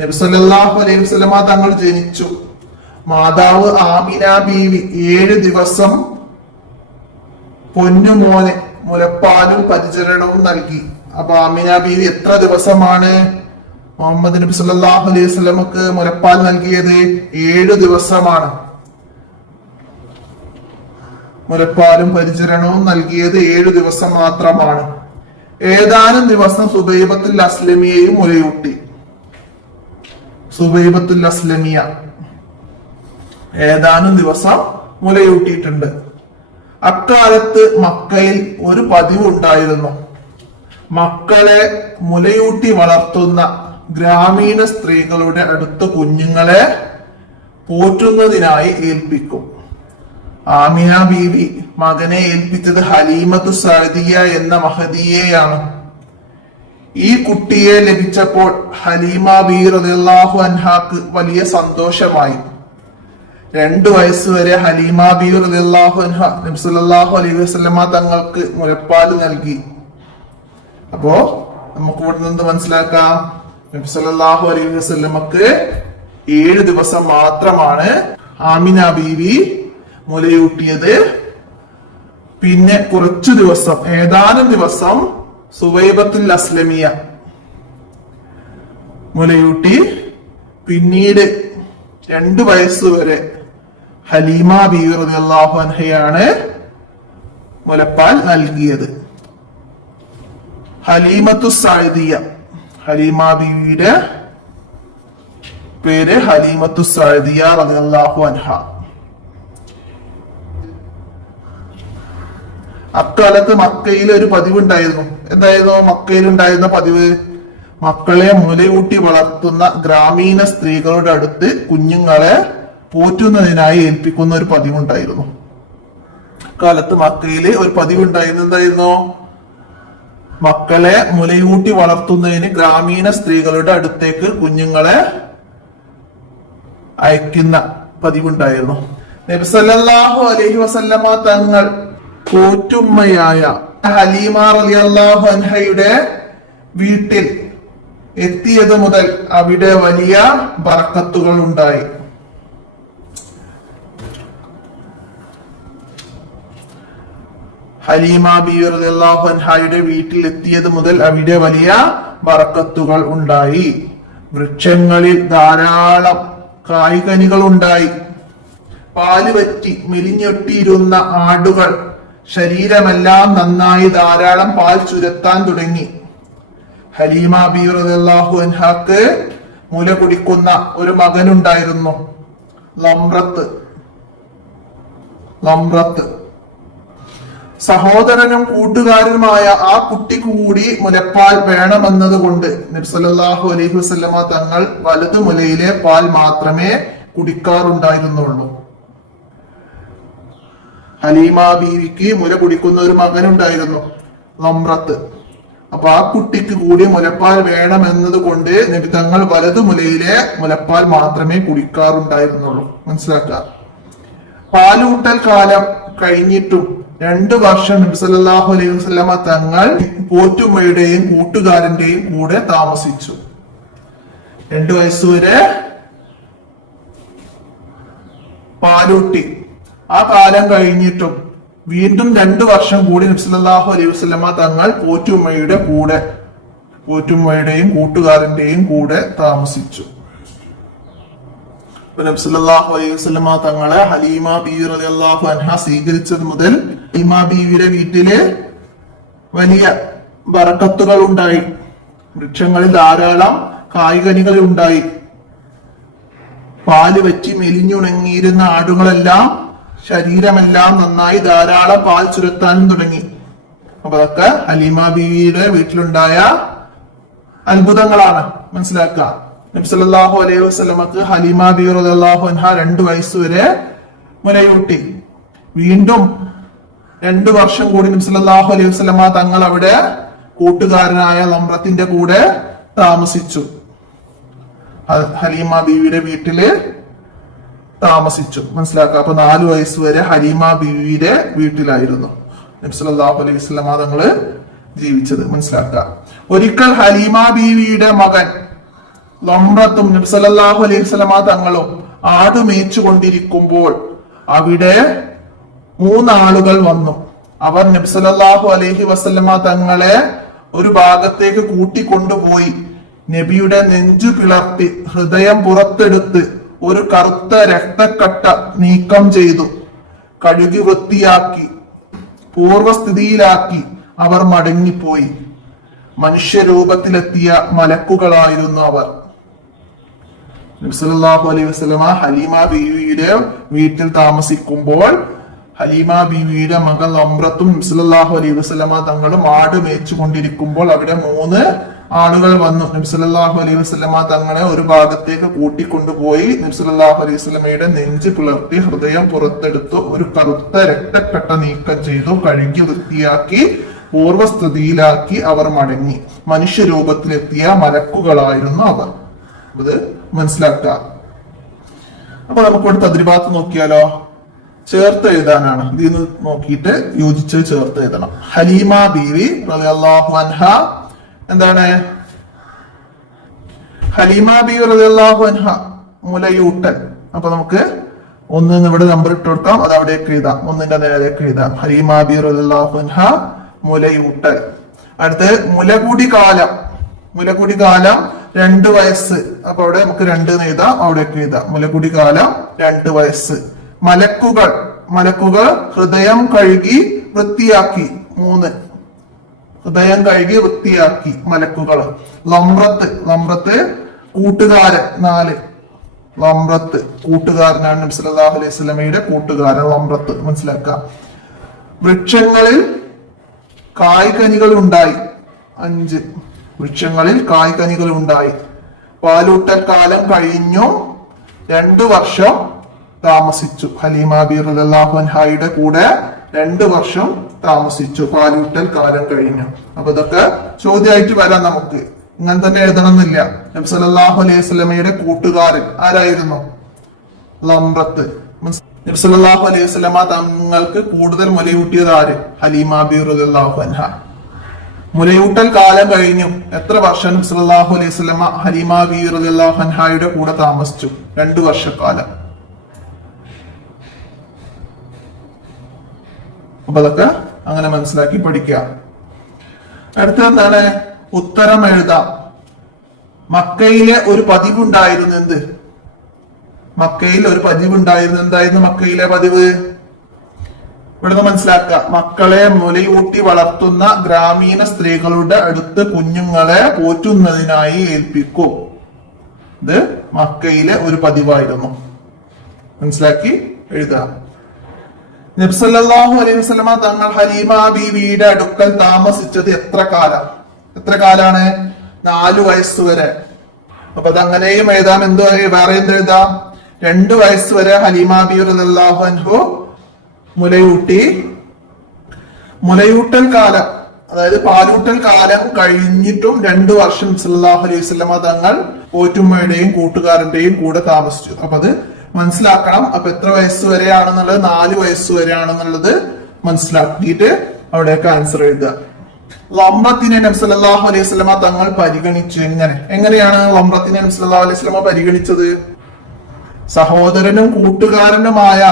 നബി സല്ലല്ലാഹു അലൈഹി വസല്ലമ തങ്ങൾ ജനിച്ചു. മാതാവ് ആമിന ബീവി 7 ദിവസം പൊന്നുമോനെ മുലപ്പാലും പരിചരണവും നൽകി. അപ്പൊ ആമിന ബീവി എത്ര ദിവസമാണ് മുഹമ്മദ് നബി സല്ലല്ലാഹു അലൈഹി വസല്ലമക്ക് മുലപ്പാൽ നൽകിയത്? 7 ദിവസമാണ്. മുലപ്പാലും പരിചരണവും നൽകിയത് 7 ദിവസം മാത്രമാണ്. ഏതാനും ദിവസം സുബൈബത്തുൽ അസ്ലമിയയും മുലയൂട്ടി. സുബൈബത്തുൽ അസ്ലമിയ ഏതാനും ദിവസം മുലയൂട്ടിയിട്ടുണ്ട്. അക്കാലത്ത് മക്കയിൽ ഒരു പതിവ് ഉണ്ടായിരുന്നു. മക്കളെ മുലയൂട്ടി വളർത്തുന്ന ഗ്രാമീണ സ്ത്രീകളുടെ അടുത്ത് കുഞ്ഞുങ്ങളെ പോറ്റുന്നതിനായി ഏൽപ്പിക്കും. ആമിന ബീവി മകനെ ഏൽപ്പിച്ചത് ഹലീമത്തു സഅദിയ എന്ന മഹദിയെയാണ്. ഈ കുട്ടിയെ ലഭിച്ചപ്പോൾ ഹലീമ ബീവി റളിയല്ലാഹു അൻഹാക്ക് വലിയ സന്തോഷമായി. 2 വയസ്സുവരെ ഹലീമ ബീവി റളിയല്ലാഹു അൻഹ നബി സല്ലല്ലാഹു അലൈഹി വസല്ലമ തങ്ങൾക്ക് മുലപ്പാൽ നൽകി. അപ്പോ നമുക്ക് ഇവിടെ നിന്ന് മനസ്സിലാക്കാം, നബി സല്ലല്ലാഹു അലൈഹി വസല്ലമക്ക് 7 ദിവസം മാത്രമാണ് ആമിന ബീവി മുലയൂട്ടിയത്. പിന്നെ കുറച്ചു ദിവസം, ഏതാനും ദിവസം സുവൈബത്തുൽ അസ്ലമിയ മുലയൂട്ടി. പിന്നീട് 2 വയസ്സുവരെ ഹലീമ ബീവി റളിയല്ലാഹു അൻഹയാണ് മുലപ്പാൽ നൽകിയത്. ഹലീമത്തു സഅദിയ, ഹലീമ ബീവിയുടെ പേര് ഹലീമത്തു സഅദിയ റളിയല്ലാഹു അൻഹ. അക്കാലത്ത് മക്കയിൽ ഒരു പതിവുണ്ടായിരുന്നു. എന്തായിരുന്നു മക്കയിൽ ഉണ്ടായിരുന്ന പതിവ്? മക്കളെ മുലയൂട്ടി വളർത്തുന്ന ഗ്രാമീണ സ്ത്രീകളുടെ അടുത്ത് കുഞ്ഞുങ്ങളെ പോറ്റുന്നതിനായി ഏൽപ്പിക്കുന്ന ഒരു പതിവുണ്ടായിരുന്നു. അക്കാലത്ത് മക്കയില് ഒരു പതിവുണ്ടായിരുന്നു. എന്തായിരുന്നു? മക്കളെ മുലയൂട്ടി വളർത്തുന്നതിന് ഗ്രാമീണ സ്ത്രീകളുടെ അടുത്തേക്ക് കുഞ്ഞുങ്ങളെ അയക്കുന്ന പതിവുണ്ടായിരുന്നു. നബി സല്ലല്ലാഹു അലൈഹി വസല്ലമ തങ്ങൾ പോറ്റുമ്മയായ ഹലീമ റളിയല്ലാഹു അൻഹയുടെ വീട്ടിൽ എത്തിയത് മുതൽ അവിടെ വലിയ ബറക്കത്തുകൾ ഉണ്ടായി. ഹലീമ ബീവി റളിയല്ലാഹു അൻഹയുടെ വീട്ടിൽ എത്തിയത് മുതൽ അവിടെ വലിയ ബറക്കത്തുകൾ ഉണ്ടായി. വൃക്ഷങ്ങളിൽ ധാരാളം കായ്കനികൾ ഉണ്ടായി. പാല് വറ്റി മെലിഞ്ഞൊട്ടിയിരുന്ന ആടുകൾ ശരീരമെല്ലാം നന്നായി ധാരാളം പാൽ ചുരത്താൻ തുടങ്ങി. ഹലീമ ബീവി റളിയല്ലാഹു അൻഹാക്ക് മുല കുടിക്കുന്ന ഒരു മകനുണ്ടായിരുന്നു, ലംറത്ത്. സഹോദരനും കൂട്ടുകാരനുമായ ആ കുട്ടിക്ക് കൂടി മുലപ്പാൽ വേണമെന്നത് കൊണ്ട് നബി സല്ലല്ലാഹു അലൈഹി വസല്ലമ തങ്ങൾ വലതു മുലയിലെ പാൽ മാത്രമേ കുടിക്കാറുണ്ടായിരുന്നുള്ളൂ. ഹലീമ ബീവിക്ക് മുല കുടിക്കുന്ന ഒരു മകനുണ്ടായിരുന്നു, ലംറത്ത്. അപ്പൊ ആ കുട്ടിക്ക് കൂടി മുലപ്പാൽ വേണമെന്നത് കൊണ്ട് നബി തങ്ങൾ വലതു മുലയിലെ മുലപ്പാൽ മാത്രമേ കുടിക്കാറുണ്ടായിരുന്നുള്ളൂ. മനസ്സിലാക്കുക. പാലൂട്ടൽ കാലം കഴിഞ്ഞിട്ടും 2 വർഷം നബി സല്ലല്ലാഹു അലൈഹി വസല്ലമ തങ്ങൾ പോറ്റുമ്മയുടെയും കൂട്ടുകാരന്റെയും കൂടെ താമസിച്ചു. 2 വയസ്സുവരെ പാലൂട്ടി. ആ കാലം കഴിഞ്ഞിട്ടും വീണ്ടും 2 വർഷം കൂടി നബി സല്ലല്ലാഹു അലൈഹി വസല്ലമ തങ്ങൾ പോറ്റുമ്മയുടെയും കൂട്ടുകാരന്റെയും കൂടെ താമസിച്ചു. നബി സല്ലല്ലാഹു അലൈഹി വസല്ലമ തങ്ങളെ ഹലീമ ബീവി റളിയല്ലാഹു അൻഹ സ്വീകരിച്ചത് മുതൽ ഹലീമ ബീവിയുടെ വീട്ടില് വലിയ ബറക്കത്തുകൾ ഉണ്ടായി. വൃക്ഷങ്ങളിൽ ധാരാളം കായ്കനികൾ ഉണ്ടായി. പാല് വറ്റി മെലിഞ്ഞുണങ്ങിയിരുന്ന ആടുകളെല്ലാം ശരീരമെല്ലാം നന്നായി ധാരാളം പാൽ ചുരത്താനും തുടങ്ങി. അപ്പൊ അതൊക്കെ ഹലീമ ബീവിയുടെ വീട്ടിലുണ്ടായ അത്ഭുതങ്ങളാണ്. മനസ്സിലാക്കുക. നബി സല്ലല്ലാഹു അലൈഹി വസല്ലമക്ക് ഹലീമ ബീവി റളിയല്ലാഹു അൻഹ 2 വയസ്സുവരെ മുലയൂട്ടി. വീണ്ടും 2 വർഷം കൂടി നബി സല്ലല്ലാഹു അലൈഹി വസല്ലമ തങ്ങൾ അവിടെ കൂട്ടുകാരനായ ലംറത്തിന്റെ കൂടെ താമസിച്ചു. ഹലീമ ബീവിയുടെ വീട്ടില് താമസിച്ചു. മനസ്സിലാക്കുക. അപ്പൊ 4 വയസ്സുവരെ ഹലീമ ബീവിയുടെ വീട്ടിലായിരുന്നു നബി സല്ലല്ലാഹു അലൈഹി വസല്ലമ തങ്ങള് ജീവിച്ചത്. മനസ്സിലാക്കുക. ഒരിക്കൽ ഹലീമ ബീവിയുടെ മകൻ ലംറത്തും നബി സല്ലല്ലാഹു അലൈഹി വസല്ലമ തങ്ങളും ആട് മേച്ചു കൊണ്ടിരിക്കുമ്പോൾ അവിടെ മൂന്നാളുകൾ വന്നു. അവർ നബി സല്ലല്ലാഹു അലൈഹി വസല്ലമ തങ്ങളെ ഒരു ഭാഗത്തേക്ക് കൂട്ടിക്കൊണ്ടുപോയി നബിയുടെ നെഞ്ചു പിളർത്തി ഹൃദയം പുറത്തെടുത്ത് ഒരു കറുത്ത രക്തക്കട്ട നീക്കം ചെയ്തു കഴുകി വൃത്തിയാക്കി പൂർവസ്ഥിതിയിലാക്കി അവർ മടങ്ങിപ്പോയി. മനുഷ്യരൂപത്തിലെത്തിയ മലക്കുകളായിരുന്നു അവർ. നബി സല്ലല്ലാഹു അലൈഹി വസല്ലമ ഹലീമ ബീവിയുടെ വീട്ടിൽ താമസിക്കുമ്പോൾ ഹലീമ ബീവിയുടെ മകൾ ലംറത്തും നബി സല്ലല്ലാഹു അലൈഹി വസല്ലമ തങ്ങളും ആട് മേച്ചു കൊണ്ടിരിക്കുമ്പോൾ അവിടെ മൂന്ന് ആളുകൾ വന്നു. നബി സല്ലല്ലാഹു അലൈഹി വസല്ലമ തങ്ങളെ ഒരു ഭാഗത്തേക്ക് കൂട്ടിക്കൊണ്ടുപോയി നബി സല്ലല്ലാഹു അലൈഹി വസല്ലമയുടെ നെഞ്ച് പിളർത്തി ഹൃദയം പുറത്തെടുത്തു ഒരു കറുത്ത രക്തക്കട്ട നീക്കം ചെയ്തു കഴുകി വൃത്തിയാക്കി പൂർവസ്ഥിതിയിലാക്കി അവർ മടങ്ങി. മനുഷ്യരൂപത്തിലെത്തിയ മലക്കുകളായിരുന്നു അവർ. ഇത് മനസ്സിലാക്കുക. അപ്പൊ നമുക്കിവിടെ തദ്രിബാത്ത് നോക്കിയാലോ? ചേർത്ത് എഴുതാനാണ്. ഇതിന്ന് നോക്കിയിട്ട് യോജിച്ച് ചേർത്ത് എഴുതണം. ഹലീമ ബീവി റളിയല്ലാഹു അൻഹ എന്താണ്? ഹലീമ ബീവി റളിയല്ലാഹു അൻഹ മുലയൂട്ടൽ. അപ്പൊ നമുക്ക് ഒന്ന് ഇവിടെ നമ്പർ ഇട്ട് കൊടുക്കാം, അത് അവിടേക്ക് എഴുതാം, ഒന്നിന്റെ നേരേക്ക് എഴുതാം. ഹലീമ ബീവി റളിയല്ലാഹു അൻഹ മുലയൂട്ടൽ. അടുത്ത് മുലകുടി കാലം. മുലകുടി കാലം 2 വയസ്സ്. അപ്പൊ അവിടെ നമുക്ക് 2 എഴുതാം, അവിടേക്ക് എഴുതാം. മുലകുടി കാലം 2 വയസ്സ്. മലക്കുകൾ. മലക്കുകൾ ഹൃദയം കഴുകി വൃത്തിയാക്കി 3. ഹൃദയം കഴുകി വൃത്തിയാക്കി മലക്കുകൾ. ലംറത്ത്. ലംറത്ത് കൂട്ടുകാരൻ 4. ലംറത്ത് കൂട്ടുകാരനാണ്. നബി സല്ലല്ലാഹു അലൈഹി വസല്ലമയുടെ കൂട്ടുകാരൻ ലംറത്ത്. മനസ്സിലാക്കാം. വൃക്ഷങ്ങളിൽ കായ്കനികൾ ഉണ്ടായി 5. വൃക്ഷങ്ങളിൽ കായ്കനികൾ ഉണ്ടായി. പാലൂട്ടൽ കാലം കഴിഞ്ഞു 2 വർഷം താമസിച്ചു. ഹലീമ ബീവി റളിയല്ലാഹു അൻഹയുടെ കൂടെ 2 വർഷം താമസിച്ചു. പാലൂട്ടൽ കാലം കഴിഞ്ഞു. അപ്പൊ ഇതൊക്കെ ചോദ്യമായിട്ട് വരാം നമുക്ക്. ഇങ്ങനെ തന്നെ എഴുതണമെന്നില്ല. നബി സല്ലല്ലാഹു അലൈഹി വസല്ലമയുടെ കൂട്ടുകാരൻ ആരായിരുന്നു? ലംറത്ത്. നബി സല്ലല്ലാഹു അലൈഹി വസല്ലമ തങ്ങൾക്ക് കൂടുതൽ മുലയൂട്ടിയത് ആര്? ഹലീമ ബീവി റളിയല്ലാഹു അൻഹ. മുലയൂട്ടൽ കാലം കഴിഞ്ഞു. എത്ര വർഷം നബി സല്ലല്ലാഹു അലൈഹി വസല്ലമ ഹലീമ ബീവി റളിയല്ലാഹു അൻഹയുടെ കൂടെ താമസിച്ചു? 2 വർഷക്കാലം. അപ്പൊ അതൊക്കെ അങ്ങനെ മനസ്സിലാക്കി പഠിക്കുക. അടുത്ത എന്താണ്? ഉത്തരം എഴുതാം. മക്കയിലെ ഒരു പതിവുണ്ടായിരുന്നു. എന്ത്? മക്കയിൽ ഒരു പതിവുണ്ടായിരുന്നു. എന്തായിരുന്നു മക്കയിലെ പതിവ്? ഇവിടുന്ന് മനസ്സിലാക്കുക. മക്കളെ മുലയൂട്ടി വളർത്തുന്ന ഗ്രാമീണ സ്ത്രീകളുടെ അടുത്ത് കുഞ്ഞുങ്ങളെ പോറ്റുന്നതിനായി ഏൽപ്പിക്കും. ഇത് മക്കയിലെ ഒരു പതിവായിരുന്നു. മനസ്സിലാക്കി എഴുതുക. നബി സല്ലല്ലാഹു അലൈഹി വസല്ലമ തങ്ങൾ ഹലീമ ബീവിയുടെ അടുക്കൽ താമസിച്ചത് എത്ര കാലാണ്? 4 വയസ്സ് വരെ. അപ്പൊ അതങ്ങനെയും എഴുതാം. വേറെ എന്ത് എഴുതാം? 2 വയസ്സ് വരെ ഹലീമ ബീവി റളിയല്ലാഹു അൻഹു മുലയൂട്ടി. മുലയൂട്ടൽ കാലം, അതായത് പാലൂട്ടൽ കാലം കഴിഞ്ഞിട്ടും 2 വർഷം സല്ലല്ലാഹു അലൈഹി വസല്ലമ തങ്ങൾ പോറ്റുമ്മയുടെയും കൂട്ടുകാരന്റെയും കൂടെ താമസിച്ചു. അപ്പൊ അത് മനസ്സിലാക്കണം. അപ്പൊ എത്ര വയസ്സ് വരെയാണെന്നുള്ളത്? 4 വയസ്സ് വരെയാണെന്നുള്ളത് മനസ്സിലാക്കിയിട്ട് അവിടേക്ക് ആൻസർ എഴുതുക. ലംറത്തിനെ നബി സല്ലല്ലാഹു അലൈഹി വസല്ലമ തങ്ങൾ പരിഗണിച്ചു. എങ്ങനെയാണ് ലംറത്തിനെ നബി സല്ലല്ലാഹു അലൈഹി വസല്ലമ പരിഗണിച്ചത്? സഹോദരനും കൂട്ടുകാരനുമായ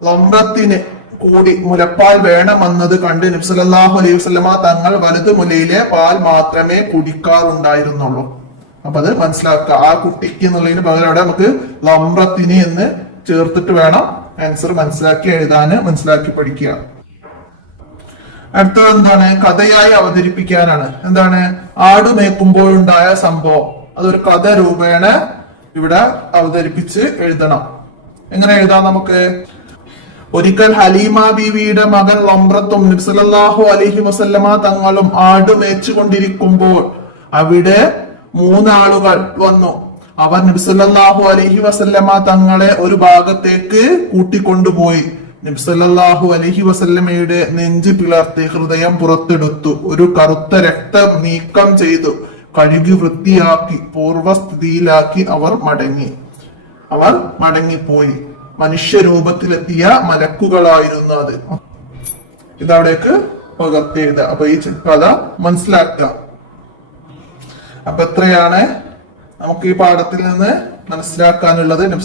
ലംറത്തിന് കൂടി മുലപ്പാൽ വേണമെന്നത് കണ്ട് നബി സല്ലല്ലാഹു അലൈഹി വസല്ലമ തങ്ങൾ വലതു മുലയിലെ പാൽ മാത്രമേ കുടിക്കാറുണ്ടായിരുന്നുള്ളൂ. അപ്പൊ അത് മനസ്സിലാക്കുക. ആ കുട്ടിക്ക് എന്നുള്ളതിന് പകരം അവിടെ നമുക്ക് ലംറത്തിന് എന്ന് ചേർത്തിട്ട് വേണം ആൻസർ മനസ്സിലാക്കി എഴുതാന്, മനസ്സിലാക്കി പഠിക്കുക. അടുത്തത് എന്താണ്? കഥയായി അവതരിപ്പിക്കാനാണ്. എന്താണ്? ആട് മേക്കുമ്പോഴുണ്ടായ സംഭവം അതൊരു കഥ രൂപേണ ഇവിടെ അവതരിപ്പിച്ച് എഴുതണം. എങ്ങനെ എഴുതാം നമുക്ക്? ഒരിക്കൽ ഹലീമ ബീവിയുടെ മകൻ ലംറത്തും നബി സല്ലല്ലാഹു അലൈഹി വസല്ലമ തങ്ങളും ആട് മേച്ചു കൊണ്ടിരിക്കുമ്പോൾ അവിടെ 3 ആളുകൾ വന്നു. അവർ നബി സല്ലല്ലാഹു അലൈഹി വസല്ലമ തങ്ങളെ ഒരു ഭാഗത്തേക്ക് കൂട്ടിക്കൊണ്ടുപോയി നബി സല്ലല്ലാഹു അലൈഹി വസല്ലമയുടെ നെഞ്ച് പിളർത്തി ഹൃദയം പുറത്തെടുത്തു ഒരു കറുത്ത രക്തം നീക്കം ചെയ്തു കഴുകി വൃത്തിയാക്കി പൂർവസ്ഥിതിയിലാക്കി അവർ മടങ്ങിപ്പോയി. മനുഷ്യരൂപത്തിലെത്തിയ മലക്കുകളായിരുന്നു അത്. ഇതവിടേക്ക് പകർത്തിയത്. അപ്പൊ ഈ കഥ മനസ്സിലാക്കുക. അപ്പൊ എത്രയാണ്? നമുക്ക് ഈ പാഠത്തിൽ നിന്ന് മനസ്സിലാക്കാനുള്ളത് നബി